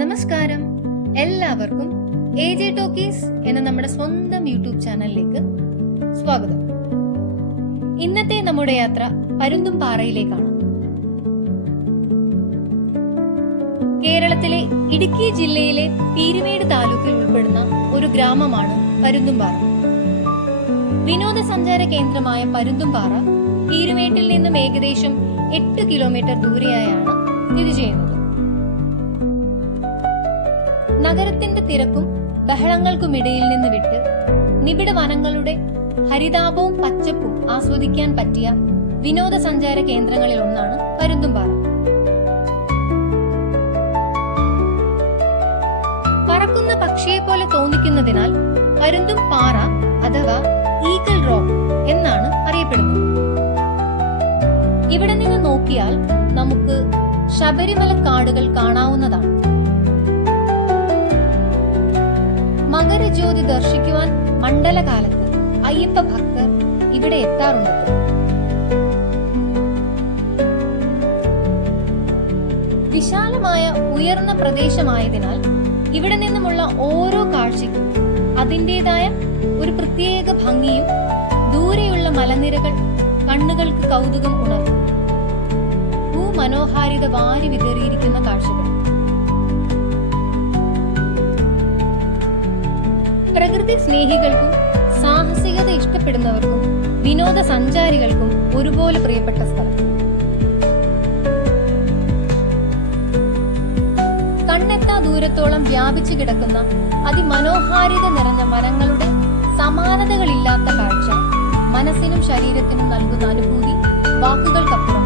നമസ്കാരം, എല്ലാവർക്കും AJ talkies എന്ന നമ്മുടെ സ്വന്തം യൂട്യൂബ് ചാനലിലേക്ക് സ്വാഗതം. ഇന്നത്തെ നമ്മുടെ യാത്ര പരുന്തുംപാറയിലേക്കാണ്. കേരളത്തിലെ ഇടുക്കി ജില്ലയിലെ പീരുമേട് താലൂക്കിൽ ഉൾപ്പെടുന്ന ഒരു ഗ്രാമമാണ് പരുന്തുംപാറ. വിനോദസഞ്ചാര കേന്ദ്രമായ പരുന്തുംപാറ പീരുമേട്ടിൽ നിന്നും ഏകദേശം 8 കിലോമീറ്റർ ദൂരെയായാണ് സ്ഥിതി ചെയ്യുന്നത്. നഗരത്തിന്റെ തിരക്കും ബഹളങ്ങൾക്കുമിടയിൽ നിന്ന് വിട്ട് നിബിഡ വനങ്ങളുടെ ഹരിതാപവും പച്ചപ്പും ആസ്വദിക്കാൻ പറ്റിയ വിനോദസഞ്ചാര കേന്ദ്രങ്ങളിൽ ഒന്നാണ് പരുന്തുംപാറ. പറക്കുന്ന പക്ഷിയെ പോലെ തോന്നിക്കുന്നതിനാൽ പരുന്തുംപാറ അഥവാ ഈഗിൾ റോക്ക് എന്നാണ് അറിയപ്പെടുന്നത്. ഇവിടെ നിന്ന് നോക്കിയാൽ നമുക്ക് ശബരിമല കാടുകൾ കാണാവുന്നതാണ്. മകരജ്യോതി ദർശിക്കുവാൻ മണ്ഡലകാലത്ത് അയ്യപ്പ ഭക്തർ ഇവിടെ എത്താറുണ്ട്. വിശാലമായ ഉയർന്ന പ്രദേശമായതിനാൽ ഇവിടെ നിന്നുമുള്ള ഓരോ കാഴ്ചയ്ക്കും അതിൻ്റെതായ ഒരു പ്രത്യേക ഭംഗിയും ദൂരെയുള്ള മലനിരകൾ കണ്ണുകൾക്ക് കൗതുകം ഉണർത്തും. ഭൂമനോഹാരിത വാരി വിതറിയിരിക്കുന്ന കാഴ്ചകൾ പ്രകൃതി സ്നേഹികൾക്കും സാഹസികത ഇഷ്ടപ്പെടുന്നവർക്കും വിനോദസഞ്ചാരികൾക്കും ഒരുപോലെ പ്രിയപ്പെട്ട സ്ഥലം. കണ്ണെത്താ ദൂരത്തോളം വ്യാപിച്ചു കിടക്കുന്ന അതിമനോഹാരിത നിറഞ്ഞ വനങ്ങളുടെ സമാനതകളില്ലാത്ത കാഴ്ച മനസ്സിനും ശരീരത്തിനും നൽകുന്ന അനുഭൂതി വാക്കുകൾക്കപ്പുറം.